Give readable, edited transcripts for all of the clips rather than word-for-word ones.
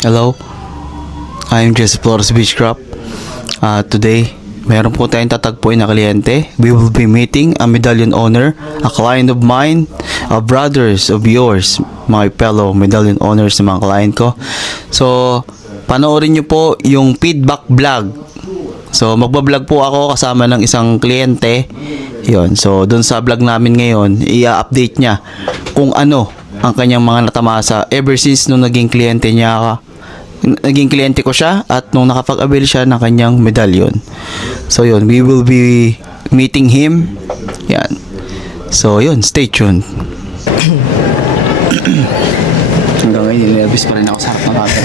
Hello, I'm Jesse Flores Beechcraft. Today, meron po tayong tatagpuin na kliyente. We will be meeting a medallion owner, a client of mine, a brothers of yours, my fellow medallion owners ng mga client ko. So, panoorin nyo po yung feedback vlog. So, magbablog po ako kasama ng isang kliyente. Yun. So, dun sa vlog namin ngayon, i-update niya kung ano ang kanyang mga natamasa ever since nung naging kliyente ko siya at nung nakapag-avail siya ng kanyang medallion. So yun, we will be meeting him. Yan. So yun, stay tuned. Hanggang ngayon, nervous pa rin ako sa harap ng camera.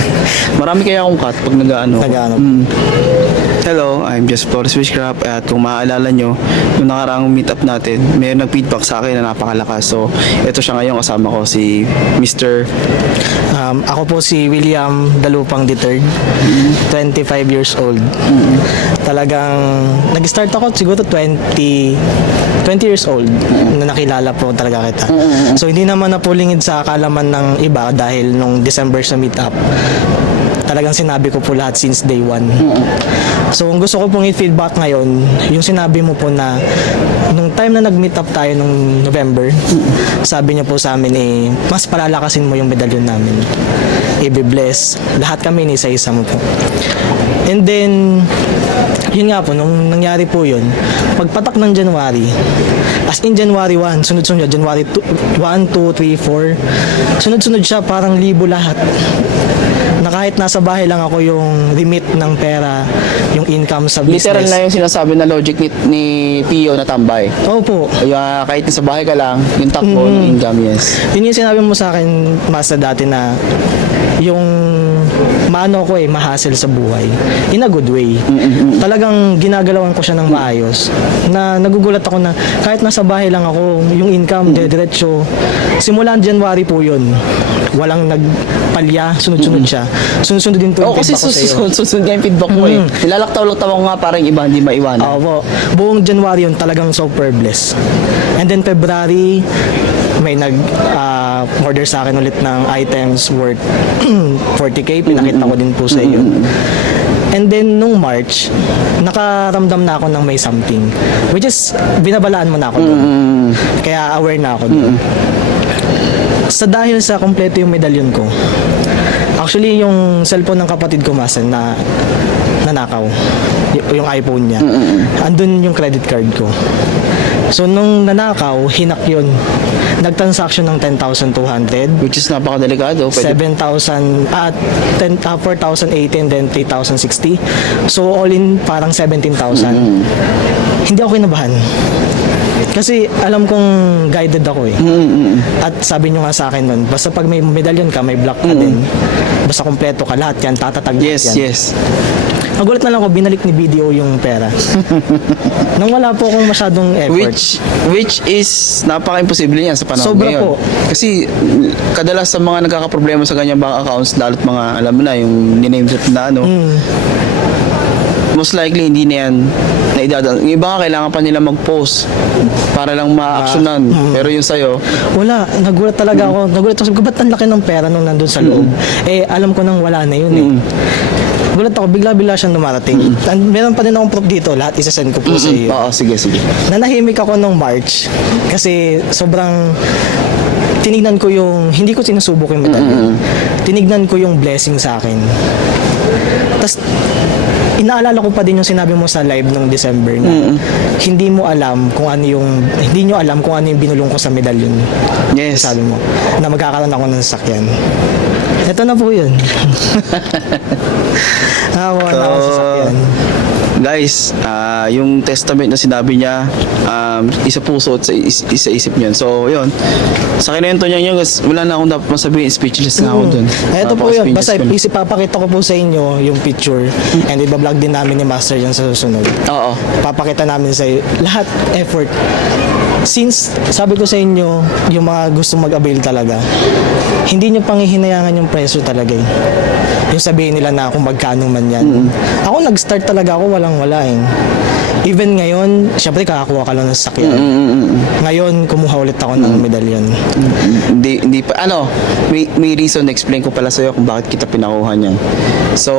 Marami kaya akong cut pag nag-ano. Hello, I'm Jess Flores Wishcraft. At kung maaalala nyo, nung nakaraang meet up natin, may nag-feedback sa akin na napakalakas. So, ito siya ngayon, kasama ko si Mr. Ako po si William Dalupang III, 25 years old. Talagang nag-start ako siguro 20 years old na nakilala po talaga kita. So hindi naman napulingid sa kalaman ng iba dahil nung December sa meet up, talagang sinabi ko po lahat since day one. So kung gusto ko pong i-feedback ngayon, yung sinabi mo po na nung time na nag-meet up tayo nung November, sabi niya po sa amin mas palalakasin mo yung medallion namin. I-bless. Lahat kami isa-isa mo po. And then, yun nga po, nung nangyari po yun, pagpatak ng January, as in January 1, sunod-sunod, January 1, 2, 3, 4, sunod-sunod siya, parang libo lahat. Na kahit nasa bahay lang ako yung remit ng pera, yung income sa business. Literal na yung sinasabi na logic ni Tio na tambay. Opo. Kahit nasa bahay ka lang, yung takbo ng income, yes. Yun yung sinabi mo sa akin, Master, dati na yung maano ko mahassle sa buhay in a good way. Talagang ginagalawan ko siya ng maayos na nagugulat ako na kahit nasa bahay lang ako, yung income diretso simulan January po yun, walang nagpalya, sunod-sunod siya, sunod-sunod din po yung kasi feedback ko sa'yo. sunod nga yung feedback mo nilalaktaw-laktaw ako nga parang iba hindi maiwanan. Oo, buong January yun talagang super blessed. And then February may order sa akin ulit ng items worth 40k, pinakita ko din po sa iyo. And then nung March, nakaramdam na ako ng may something, which is binabalaan mo na ako dun. Kaya aware na ako dun. Sa dahil sa kompleto yung medallion ko, actually yung cellphone ng kapatid ko na nanakaw, yung iPhone niya, andun yung credit card ko. So nung nanakaw, hinak yun. Nagtransaction ng 10,200, Which is napakadelikado. 7,000 at 4,080 and then 3,060. So all in parang 17,000. Hindi ako kinabahan. Kasi alam kong guided ako At sabi nyo nga sa akin nun, basta pag may medallion ka, may block ka din. Basta kompleto ka, lahat yan, tatatag yan. Yes. Nagulat na lang ako, binalik ni BDO yung pera. Nang wala po akong masyadong effort. Which is napaka-imposible niyan sa panahon Sobra ngayon. po. Kasi kadalas sa mga nagkakaproblema sa kanyang bank accounts, lalo't mga, alam mo na, yung niname drop na most likely hindi na yan naidadaan. Yung iba nga kailangan pa nila mag-post para lang ma-actionan. Pero yung sa'yo, Wala, nagulat talaga ako. Nagulat ako, ba't ang laki ng pera nung nandun sa loob? Alam ko nang wala na yun Gulat ako, bigla-bigla siyang dumarating. Meron pa din akong proof dito, lahat isasend ko po sa iyo. Oo, sige. Nanahimik ako nung March kasi sobrang tinignan ko yung, hindi ko sinusubok yung medallion. Tinignan ko yung blessing sa akin. Tapos, inaalala ko pa din yung sinabi mo sa live nung December na hindi nyo alam kung ano yung binulong ko sa medallion. Yes. Sabi mo, na magkakaroon ako ng sasakyan. Ito na po yun. Nakakuha na ako sa sasakyan. Guys, yung testament na sinabi niya, isa puso at isa isip niyan. So, yun. Sa kinento niya yun, wala na akong dapat masabihin. Speechless na ako dun. Ito po yun. Basta papakita ko po sa inyo yung picture and iba-vlog din namin ni Master yan sa susunod. Oo. Papakita namin sa iyo lahat effort. since sabi ko sa inyo, yung mga gusto mag-avail talaga, hindi nyo pangihinayangan yung presyo talaga eh. Yung sabihin nila na kung magkano man yan. Ako nag-start talaga ako walang-wala eh. Even ngayon, syempre kakakuha ka lang ng sakyan. Ngayon, kumuha ulit ako ng medalyon. Hindi pa, may reason, explain ko pala sa'yo kung bakit kita pinakuha niyan. So,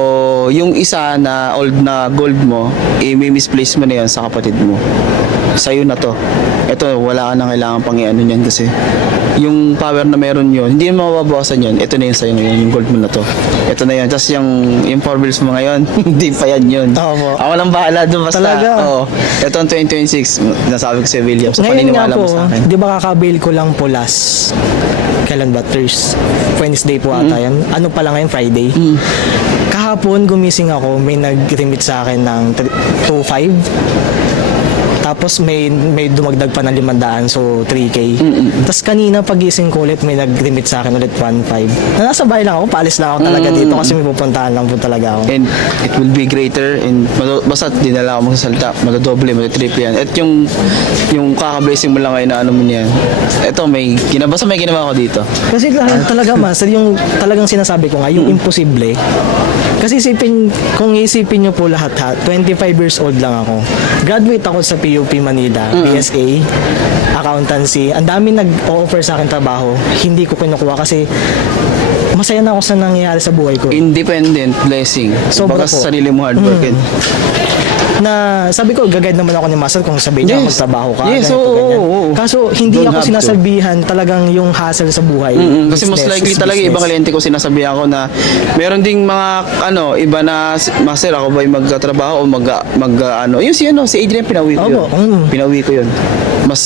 yung isa na old na gold mo, may misplace mo na yan sa kapatid mo. Sa'yo na to. Ito, wala ka na kailangan pang i-ano niyan kasi yung power na meron yun, hindi mo mababawasan yun. Ito na yun sa'yo ngayon, yung gold mo na to. Ito na yun. Tapos yung 4 wheels mo ngayon, hindi pa yan yun. Oo. Ako lang bahala doon basta. Talaga? Oo. Ito ang 2026, nasabi ko si William. So, Ngayon nga paniniwala po, mo sa akin. di ba kakabail ko lang po last, kailan ba? Wednesday po ata yan. Ano pa lang ngayon, Friday. Kahapon, gumising ako, may nag-remit sa akin ng 2.5. Tapos may dumagdag pa ng 500, so 3K. Tapos kanina pagising ko ulit, may nag-remit sa akin ulit 1.5. Na nasa bahay lang ako, paalis lang ako talaga dito kasi may pupuntahan lang po talaga ako. And it will be greater and basta dinala ako magsasalita, madodoble, matitriple yan. At yung kaka-blessing mo lang ngayon na ano mo niyan. Ito may ginawa ko dito. Kasi talaga master, yung talagang sinasabi ko nga, yung imposible. Kasi kung isipin nyo po lahat 25 years old lang ako. Graduate ako sa PUP Manila, BSA, accountancy. Ang dami nag-offer sa akin trabaho, hindi ko kinukuha kasi masaya na ako sa nangyayari sa buhay ko. Independent blessing. Sobra Baka po. sa sarili mo hard work. Na sabi ko, gagayad naman ako ni Master kung sabihin niya Yes. magtrabaho ka. Yes, ganito, oo, ganyan. oo. Kaso hindi Don't ako have to. sinasabihan talagang yung hassle sa buhay. Kasi most Business likely is talaga business. ibang kliyente ko sinasabihan ko na meron ding mga iba na master ako ba yung magtatrabaho o yung si Adrian pinawi ko yun. Opo, Pinawi ko yun. Mas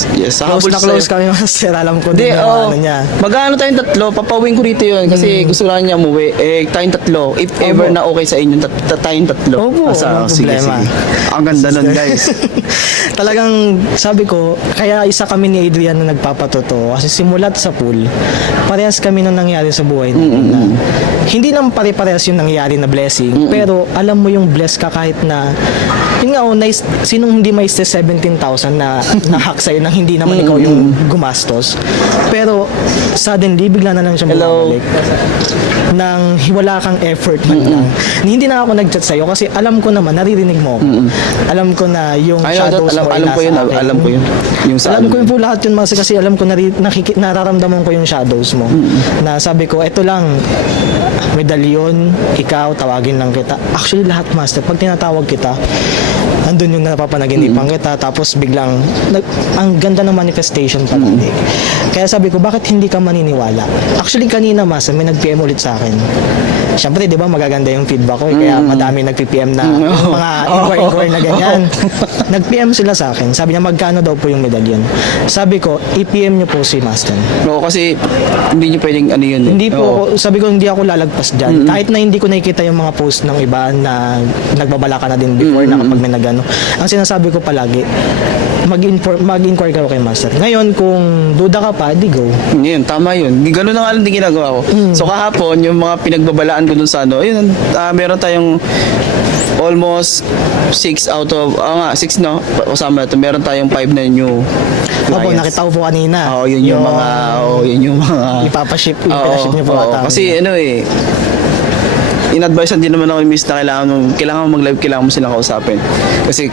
Close habol na sa'yo. close kami, Master. Alam ko Hindi, din yung ano niya. mag-ano tayong tatlo, papawin ko rito yun kasi gusto lang niya umuwi. Tayong tatlo, if ever na okay sa inyo, tayong tatlo. Opo, walang sige, problema. sige. Ang ganda nun, guys. Talagang sabi ko, kaya isa kami ni Adrian na nagpapatotoo kasi simulat sa pool, parehas kami nung nangyari sa buhay natin na hindi naman pare-parehas yung nangyari na blessing, pero alam mo yung bless ka kahit na yun nga, nice, sinong hindi may 17,000 na nahack sa'yo nang hindi naman ikaw yung gumastos. Pero suddenly, bigla na lang siya Hello. bumabalik. Nang wala kang effort man lang. Hindi na ako nag-chat sa'yo kasi alam ko naman, naririnig mo ako. Alam ko na yung shadows mo ay alam ko nasa yun, akin. alam ko yun. Yung sa Alam ko yun po lahat yun, Master, kasi alam ko nararamdaman ko yung shadows mo. Na sabi ko, eto lang, medalyon, ikaw, tawagin lang kita. Actually, lahat, Master, pag tinatawag kita, andun yung napapanaginipan kita, tapos biglang, ang ganda ng manifestation pala. Kaya sabi ko, bakit hindi ka maniniwala? Actually, kanina, Master, may nag-PM ulit sa akin. Siyempre, di ba, magaganda yung feedback ko, kaya madami nag-PM na yung mga inquiry na ganyan. Nag-PM sila sa akin. Sabi niya, magkano daw po yung medalyon? Sabi ko, i-PM niyo po si Master. Oo, kasi hindi niyo pwedeng ano yun. Hindi po ako, sabi ko hindi ako lalagpas dyan. Kahit na hindi ko nakikita yung mga post ng iba na nagbabala ka na din before na kapag may nagano. Ang sinasabi ko palagi, mag-inquire ka kay Master. Ngayon, kung duda ka pa, di go. Yun, tama yun. Ganun na nga lang din ginagawa ko. So kahapon, yung mga pinagbabalaan ko dun sa yun, meron tayong almost 6 out of, 6 no? Kasama na ito, meron tayong 5 na new Opo, clients. nakita ko po kanina. Oo, yun yung mga, yun yung mga, Ipapaship Oo, niyo po oo. ata. Kasi in-advise din naman ako ni Miss na kailangan mo mag-live, kailangan mo silang kausapin. Kasi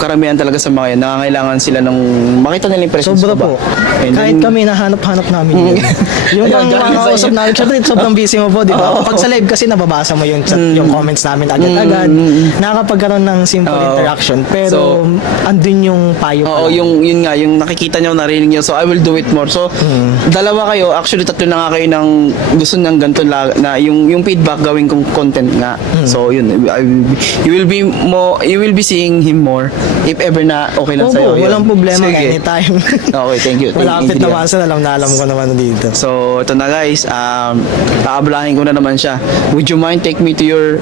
karamihan talaga sa mga yan, nangangailangan sila ng makita nila yung presence Sobra ko ba. po. And Kahit then, kami nahanap-hanap namin yun. Yung Ayun, galing mga sa kausap inyo. namin, syempre sobrang busy mo po, di ba? Oo. Pag sa live kasi nababasa mo yung chat, yung comments namin agad-agad. Nakakapagkaroon ng simple Oo. interaction. Pero andun yung payo pa oo, lang. yun nga, yung nakikita nyo, narinig nyo. So, I will do it more. So, dalawa kayo, actually, tatlo na nga kayo ng gusto ng ganito na yung feedback gawin kong content nga. So, yun, you will be seeing him more if ever na okay lang Opo, sa'yo. yun. walang problema Sige. anytime. Okay, thank you. Malapit you, na Master, alam ko naman dito. So, ito na guys, kaabalahin ko na naman siya. Would you mind take me to your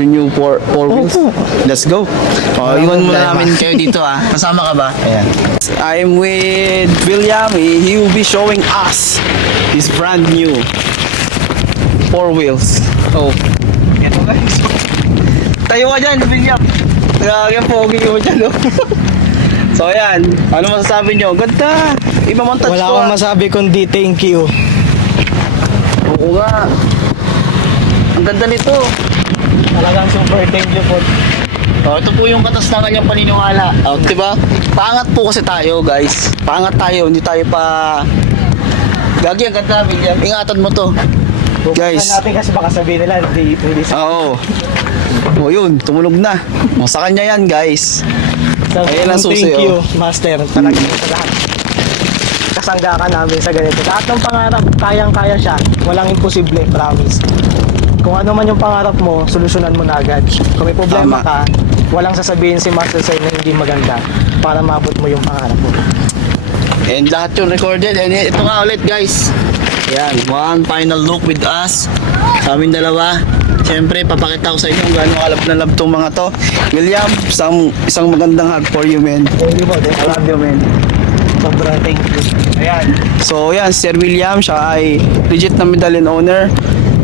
new four wheels? Opo. Let's go. Walang Iwan muna problema. namin kayo dito Kasama ka ba? Ayan. I'm with William. He will be showing us his brand new 4 wheels. Oh. Ito guys. Tayo ka dyan, William. Grabe ang pogi mo dyan, no? So ayan, ano masasabi nyo? Ganda! Iba mong touch Wala to, akong ah. masabi kundi thank you. Oo nga. Ang ganda nito. Talagang super thank you po. Oh, ito po yung katas ng kanyang paniniwala. Oh, 'di ba? Paangat po kasi tayo, guys. Paangat tayo, hindi tayo pa Gagi, ang ganda, William. Ingatan mo to. Guys. Natin kasi baka sabihin nila hindi sa Oo. Oh, yun, tumulog na. Oh, sa kanya yan, guys. Ayan ang susi, thank you, oh. Master. Talagang sa lahat. Kasangga ka namin sa ganito. Lahat ng pangarap, kayang-kaya siya. Walang imposible, promise. Kung ano man yung pangarap mo, solusyonan mo na agad. Kung may problema Tama. ka, walang sasabihin si Master sa'yo na hindi maganda para maabot mo yung pangarap mo. And lahat yung recorded. And ito nga ulit, guys. Yan, one final look with us. Sa aming dalawa. Siyempre, papakita ko sa inyo kung gaano kalab na love tong mga to. William, isang magandang heart for you, man. Thank you po. I love you, man. Sobrang thank you. Ayan. So, yan, Sir William, siya ay legit na medallion owner.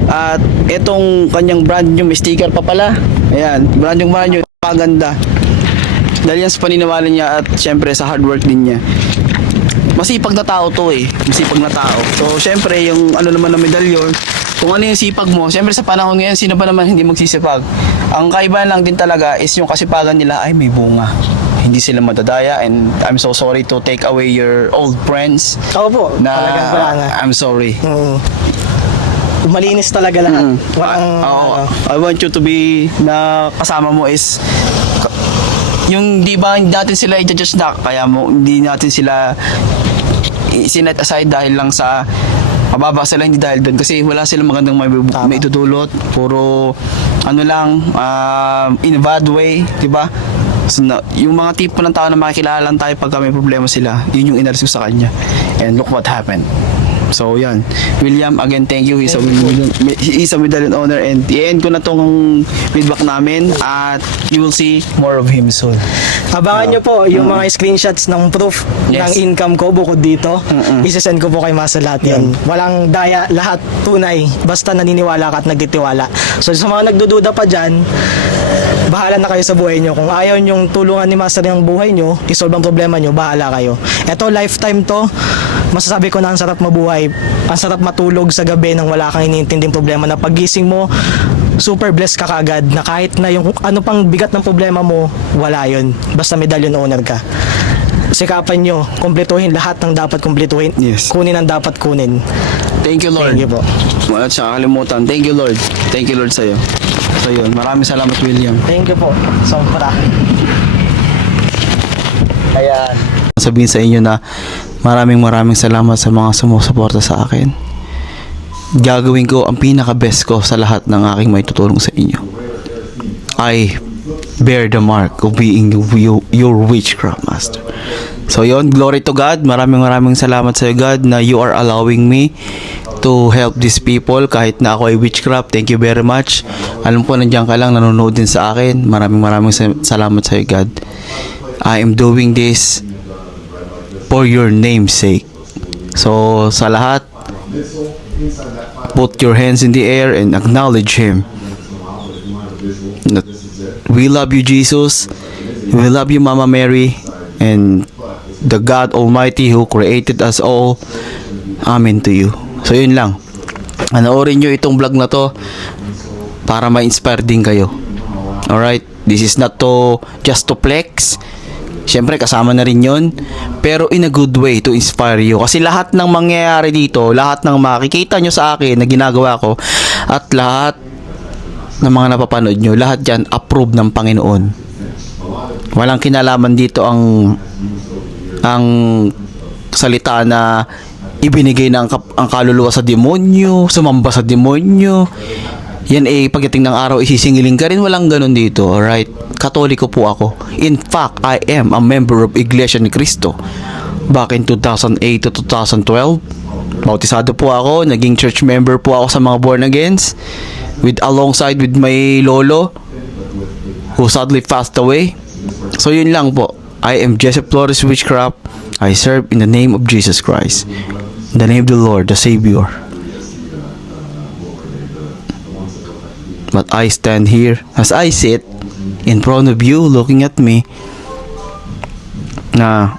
At itong kanyang brand new, may sticker pa pala. Ayan, brand new, paganda. Dahil yan sa paniniwala niya at syempre sa hard work din niya. Masipag na tao to eh. Masipag na tao. So, syempre, yung ano naman na medalyon, kung ano yung sipag mo, syempre sa panahon ngayon, sino ba naman hindi magsisipag? Ang kaibahan lang din talaga is yung kasipagan nila ay may bunga. Hindi sila madadaya and I'm so sorry to take away your old friends Oo po. na Talagang wala na. I'm sorry. Malinis talaga lahat. Walang, Oo. I want you to be na kasama mo is yung di ba hindi natin sila i-judge na kaya mo hindi natin sila sinet aside dahil lang sa mababa sila, hindi dahil doon kasi wala silang magandang may itutulot, puro ano lang in a bad way, di ba? So, yung mga tipo ng tao na makikilala lang tayo pagka may problema sila, yun yung inalis ko sa kanya and look what happened. So yan, William, again thank you. He's a medallion owner and i-end ko na tong feedback namin at you will see more of him soon. Abangan nyo po yung mga screenshots ng proof Yes. ng income ko bukod dito. Isasend ko po kay Master lahat yan. Walang daya, lahat tunay. Basta naniniwala ka at nagtitiwala. So sa mga nagdududa pa dyan, bahala na kayo sa buhay nyo. Kung ayaw nyong tulungan ni Master yung buhay nyo, isolve ang problema nyo, bahala kayo. Ito, lifetime to. Masasabi ko na ang sarap mabuhay. Ang sarap matulog sa gabi nang wala kang iniintinding problema na pagising mo, super blessed ka kagad na kahit na yung ano pang bigat ng problema mo, wala yun. Basta medallion owner ka. Sikapan nyo, kumpletuhin lahat ng dapat kumpletuhin. Yes. Kunin ang dapat kunin. Thank you, Lord. Thank you po. Wala siya kalimutan. Thank you, Lord. Thank you, Lord, sa'yo. So yun, maraming salamat, William. Thank you po. Sobra. Ayan. Sabihin sa inyo na maraming salamat sa mga sumusuporta sa akin. Gagawin ko ang pinaka-best ko sa lahat ng aking may tutulong sa inyo. I bear the mark of being your witchcraft master. So yon, glory to God. Maraming salamat sa iyo, God, na you are allowing me to help these people kahit na ako ay witchcraft. Thank you very much. Alam ko nandiyan ka lang, nanonood din sa akin. Maraming salamat sa iyo, God. I am doing this for your name's sake. So sa lahat, put your hands in the air and acknowledge Him. We love you, Jesus. We love you, Mama Mary, and the God Almighty who created us all. Amen to you. So yun lang. Panoorin nyo itong vlog na to para ma-inspire din kayo. Alright? This is not to just to flex. Siyempre kasama na rin yun, pero in a good way to inspire you. Kasi lahat ng mangyayari dito, lahat ng makikita nyo sa akin na ginagawa ko, at lahat ng mga napapanood nyo, lahat yan approved ng Panginoon. Walang kinalaman dito ang salita na ibinigay ng ang kaluluwa sa demonyo, sumamba sa demonyo. Yan pagdating ng araw isisingiling ka rin, walang ganun dito. Alright? Katoliko po ako. In fact, I am a member of Iglesia ni Cristo. Back in 2008 to 2012, bautisado po ako, naging church member po ako sa mga born agains alongside with my lolo who sadly passed away. So yun lang po. I am Jesse Flores Witchcraft. I serve in the name of Jesus Christ. In the name of the Lord, the Savior. But I stand here as I sit in front of you looking at me. na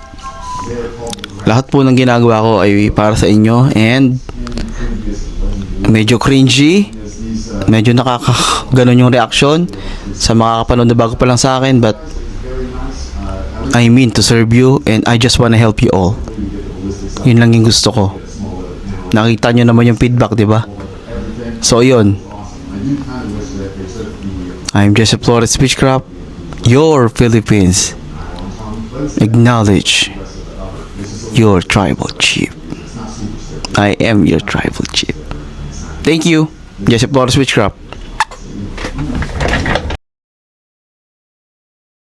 lahat po ng ginagawa ko ay para sa inyo, and medyo cringy, medyo ganon yung reaction sa makakapanood na bago pa lang sa akin, but I mean to serve you and I just wanna help you all. Yun lang yung gusto ko. Nakita nyo naman yung feedback, di ba? So yun, I'm Jesse Flores Beechcraft, your Philippines. Acknowledge your tribal chief. I am your tribal chief. Thank you, Jesse Flores Beechcraft.